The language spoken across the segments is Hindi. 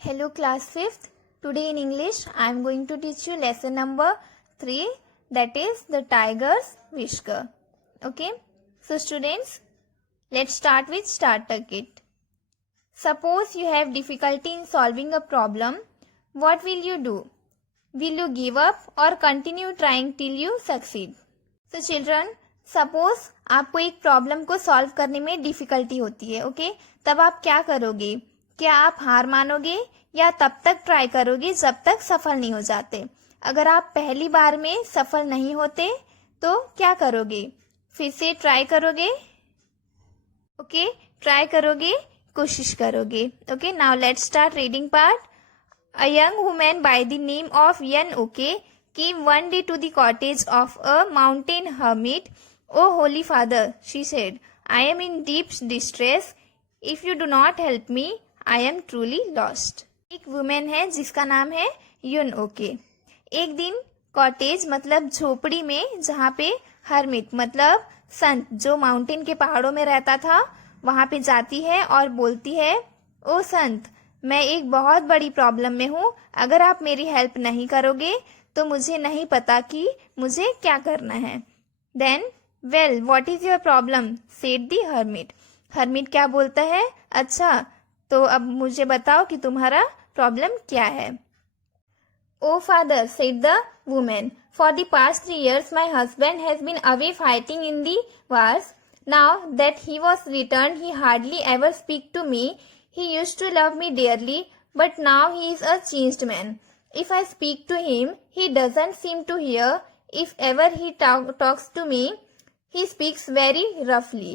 Hello class 5th. Today in English I am going to teach you lesson number 3, that is the tiger's whisker. Okay. So students, let's start with starter kit. Suppose you have difficulty in solving a problem. What will you do? Will you give up or continue trying till you succeed? So children, suppose आपको एक प्रॉब्लम को सॉल्व करने में डिफिकल्टी होती है. ओके तब आप क्या करोगे? क्या आप हार मानोगे या तब तक ट्राई करोगे जब तक सफल नहीं हो जाते? अगर आप पहली बार में सफल नहीं होते तो क्या करोगे? फिर से ट्राई करोगे. ओके ट्राई करोगे, कोशिश करोगे. Okay now let's start reading part. A young woman by the name of Yan-ok came one day to the cottage of a mountain hermit. "Oh, holy father," she said, "I am in deep distress. If you do not help me, I am truly lost." एक वुमेन है जिसका नाम है युन ओके. एक दिन कॉटेज मतलब झोपड़ी में, जहाँ पे हर्मिट मतलब संत जो माउंटेन के पहाड़ों में रहता था, वहाँ पे जाती है और बोलती है, "ओ संत, मैं एक बहुत बड़ी प्रॉब्लम में हूँ. अगर आप मेरी हेल्प नहीं करोगे तो मुझे नहीं पता कि मुझे क्या करना है." Then well what is your problem said the hermit. Hermit क्या बोलता है? अच्छा तो अब मुझे बताओ कि तुम्हारा प्रॉब्लम क्या है. "ओ father," said the woman, "for the past 3 years my husband has been away fighting in the wars. Now that he was returned he hardly ever speak to me. He used to love me dearly, but now he is a changed man. If I speak to him, he doesn't seem to hear. If ever he talks to me, he speaks very roughly.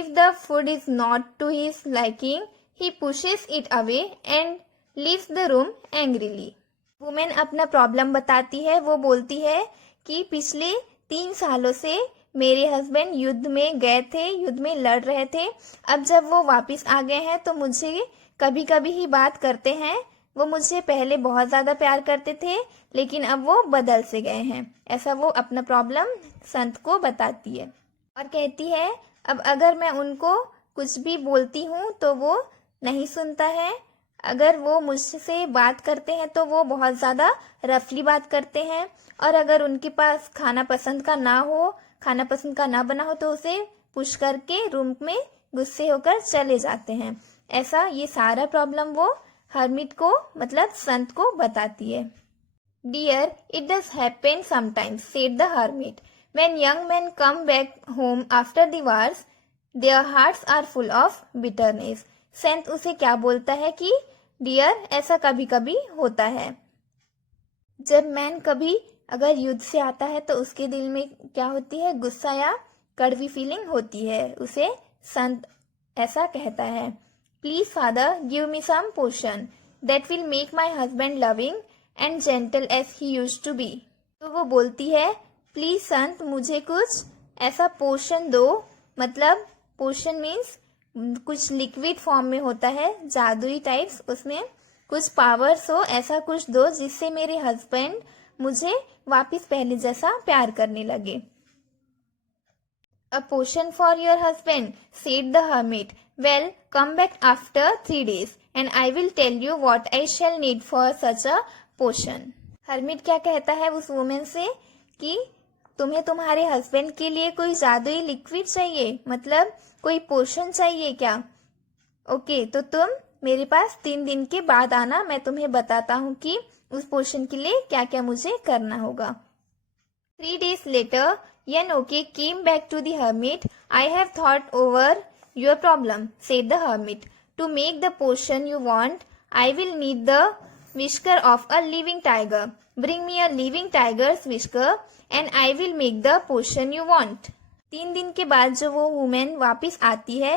If the food is not to his liking, he pushes it away and leaves the room angrily." Women अपना प्रॉब्लम बताती है. वो बोलती है कि पिछले 3 सालों से मेरे हस्बैंड युद्ध में गए थे, युद्ध में लड़ रहे थे. अब जब वो वापस आ गए हैं तो मुझे कभी कभी ही बात करते हैं. वो मुझे पहले बहुत ज़्यादा प्यार करते थे लेकिन अब वो बदल से गए हैं. ऐसा वो अपना प्रॉब्लम संत को बताती है और कहती है अब अगर मैं उनको कुछ भी बोलती हूँ तो वो नहीं सुनता है. अगर वो मुझसे बात करते हैं तो वो बहुत ज़्यादा रफली बात करते हैं. और अगर उनके पास खाना पसंद का ना बना हो तो उसे पुश करके रूम में गुस्से होकर चले जाते हैं. ऐसा ये सारा प्रॉब्लम वो हर्मिट को मतलब संत को बताती है. "Dear, it does happen sometimes," said the hermit. "When young men come back home after the wars, their hearts are full of bitterness." संत उसे क्या बोलता है कि डियर ऐसा कभी कभी होता है. जब मैन कभी अगर युद्ध से आता है तो उसके दिल में क्या होती है? गुस्सा या कड़वी फीलिंग होती है. उसे संत ऐसा कहता है. "Please father give me some potion that will make my husband loving and gentle as he used to be." तो वो बोलती है प्लीज संत मुझे कुछ ऐसा पोशन दो. मतलब पोशन मीन्स कुछ लिक्विड फॉर्म में होता है, जादुई टाइप्स, उसमें कुछ पावर्स हो, ऐसा कुछ दो जिससे मेरे हस्बैंड मुझे वापस पहले जैसा प्यार करने लगे. "A potion for your husband," said the hermit. "Well, come back after 3 days and I will tell you what I shall need for such a potion." Hermit क्या कहता है उस वुमेन से कि तुम्हें तुम्हारे हस्बैंड के लिए कोई जादुई लिक्विड चाहिए, मतलब कोई पोशन चाहिए क्या? ओके तो तुम मेरे पास 3 दिन के बाद आना, मैं तुम्हें बताता हूँ कि उस पोशन के लिए क्या क्या मुझे करना होगा. 3 days later, Yan-ok came back to the hermit. "I have thought over your problem," said the hermit. "To make the potion you want, I will need the whisker of a living tiger. Bring me a living tiger's whisker and I will make the potion you want." 3 दिन के बाद जो वो वुमेन वापस आती है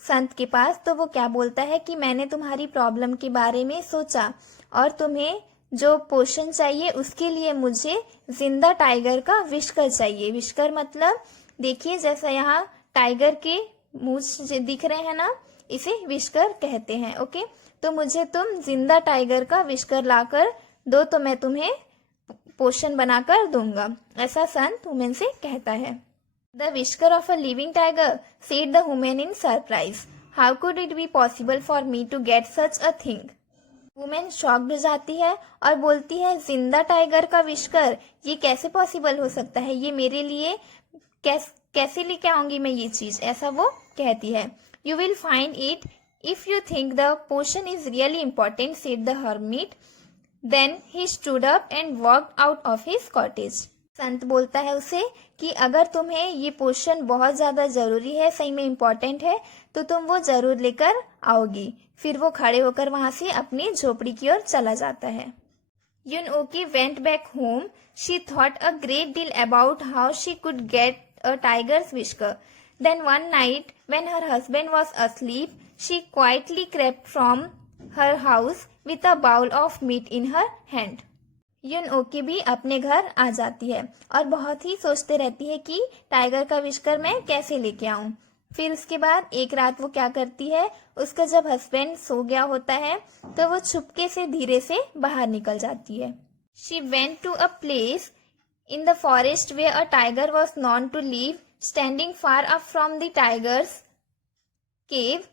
संत के पास तो वो क्या बोलता है कि मैंने तुम्हारी प्रॉब्लम के बारे में सोचा और तुम्हें जो पोशन चाहिए उसके लिए मुझे जिंदा टाइगर का विस्कर चाहिए. विस्कर मतलब देखिए जैसा यहाँ टाइगर के मूंछ दिख रहे हैं ना, इसे विस्कर कहते हैं. ओके तो मुझे तुम जिंदा टाइगर का विस्कर लाकर दो तो मैं तुम्हें पोशन बनाकर दूंगा. ऐसा संत वुमेन से कहता है. "The whisker of a living tiger," said the woman in surprise. "How could it be possible for me to get such a thing?" Women shocked हो जाती है और बोलती है जिंदा टाइगर का विस्कर, ये कैसे पॉसिबल हो सकता है, ये मेरे लिए कैसे लेके आऊंगी मैं ये चीज, ऐसा वो कहती है। You will find it if you think the potion is really important, said the hermit. Then he stood up and walked out of his cottage. संत बोलता है उसे कि अगर तुम्हें ये पोर्शन बहुत ज्यादा जरूरी है, सही में इम्पोर्टेंट है, तो तुम वो जरूर लेकर आओगी। फिर वो खड़े होकर वहां से अपनी झोपड़ी की ओर चला जाता है। Yun Ok went back home. She thought a great deal about how she could get a tiger's whisker. Then one night, when her husband was asleep, she quietly crept from her house with a bowl of meat in her hand. यूनओकी भी अपने घर आ जाती है और बहुत ही सोचते रहती है कि टाइगर का विस्कर मैं कैसे लेके आऊं। फिर उसके बाद एक रात वो क्या करती है, उसका जब हस्बैंड सो गया होता है तो वो छुपके से धीरे से बाहर निकल जाती है। She went to a place in the forest where a tiger was known to live. Standing far up from the tiger's cave,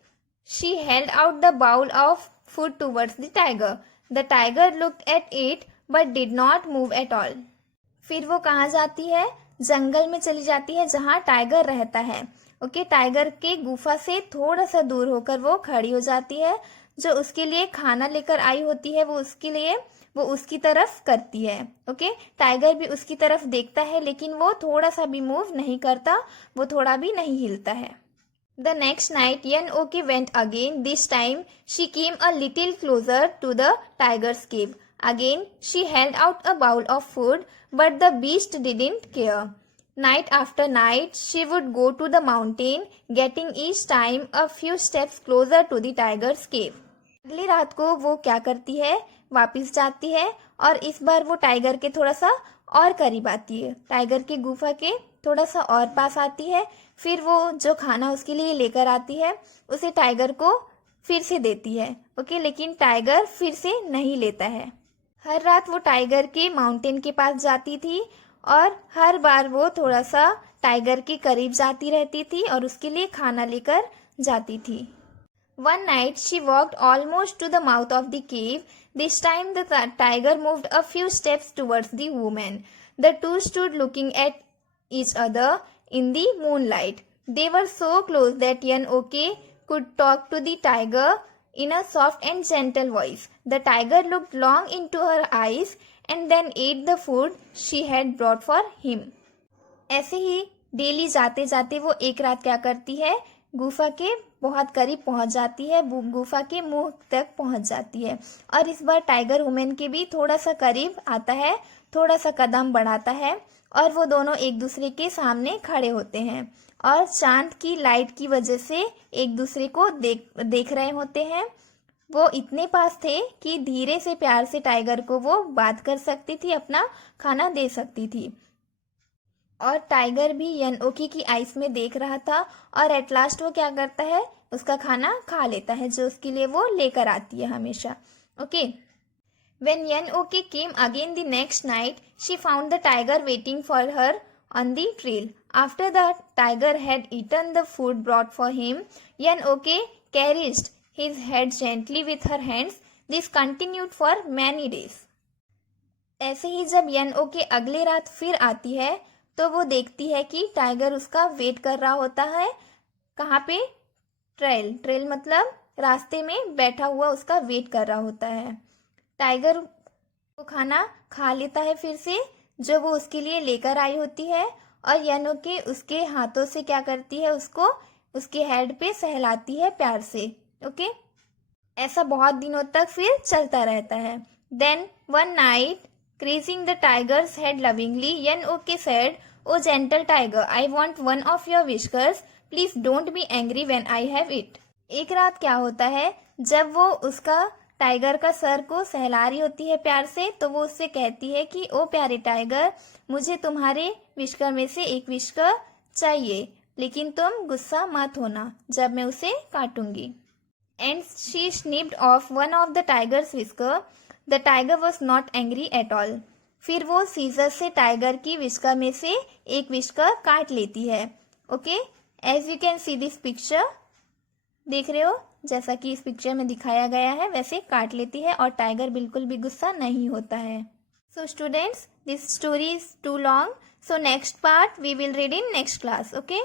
she held out the bowl of food towards the tiger. The tiger looked at it but did not move at all. फिर वो कहाँ जाती है, जंगल में चली जाती है जहाँ टाइगर रहता है। ओके, टाइगर के गुफा से थोड़ा सा दूर होकर वो खड़ी हो जाती है। जो उसके लिए खाना लेकर आई होती है वो उसकी तरफ करती है। ओके, टाइगर भी उसकी तरफ देखता है लेकिन वो थोड़ा सा भी मूव नहीं करता, वो थोड़ा भी नहीं हिलता है। The next night Yun Ok went again. This time she came a little closer to the tiger's cave. Again she held out a bowl of food but the beast didn't care. Night after night, she would go to the mountain, getting each time a few steps closer to the tiger's cave. अगली रात को वो क्या करती है, वापस जाती है और इस बार वो टाइगर के थोड़ा सा और करीब आती है, टाइगर की गुफा के थोड़ा सा और पास आती है। फिर वो जो खाना उसके लिए लेकर आती है उसे टाइगर को फिर से देती है। ओके, लेकिन टाइगर फिर से नहीं लेता है। हर रात वो टाइगर के माउंटेन के पास जाती थी और हर बार वो थोड़ा सा टाइगर के करीब जाती रहती थी और उसके लिए खाना लेकर जाती थी। One night she walked almost to the mouth of the cave. This time the tiger moved a few steps towards the woman. The two stood looking at each other in the moonlight. They were so close that यूनओकी could talk to the tiger in a soft and gentle voice. The tiger looked long into her eyes and then ate the food she had brought for him. ऐसे ही डेली जाते जाते वो एक रात क्या करती है, गुफा के बहुत करीब पहुंच जाती है, गुफा के मुंह तक पहुंच जाती है और इस बार टाइगर वुमेन के भी थोड़ा सा करीब आता है, थोड़ा सा कदम बढ़ाता है और वो दोनों एक दूसरे के सामने खड़े होते हैं और चांद की लाइट की वजह से एक दूसरे को देख रहे होते हैं। वो इतने पास थे कि धीरे से प्यार से टाइगर को वो बात कर सकती थी, अपना खाना दे सकती थी और टाइगर भी यूनओकी की आइस में देख रहा था और एट लास्ट वो क्या करता है, उसका खाना खा लेता है जो उसके लिए वो लेकर आती है हमेशा। Okay, when Yun Ok came again the next night she found the tiger waiting for her on the trail. After the tiger had eaten the food brought for him, Yun Ok caressed his head gently with her hands. This continued for many days. ऐसे ही जब यूनओकी अगली रात फिर आती है तो वो देखती है कि टाइगर उसका वेट कर रहा होता है। कहाँ पे, ट्रेल मतलब रास्ते में बैठा हुआ उसका वेट कर रहा होता है। टाइगर वो खाना खा लेता है फिर से जो वो उसके लिए लेकर आई होती है और यूनओकी उसके हाथों से क्या करती है, उसको उसके हेड पे सहलाती है प्यार से। ओके, ऐसा बहुत दिनों तक फिर चलता रहता है। Then one night caressing the tiger's head lovingly, Yun Ok said, oh gentle tiger, I want one of your whiskers, please don't be angry when I have it. एक रात क्या होता है, जब वो उसका टाइगर का सर को सहला रही होती है प्यार से तो वो उससे कहती है कि ओ प्यारे टाइगर, मुझे तुम्हारे विस्कर में से एक विस्कर चाहिए, लेकिन तुम गुस्सा मत होना जब मैं उसे काटूंगी। And she snipped off one of the tiger's whisker. The tiger was not angry at all. फिर वो सीजर से टाइगर की विस्कर में से एक विस्कर काट लेती है। Okay, as you can see this picture, देख रहे हो, जैसा कि इस पिक्चर में दिखाया गया है वैसे काट लेती है और टाइगर बिल्कुल भी गुस्सा नहीं होता है। So students, this story is too long, so next part we will read in next class, okay.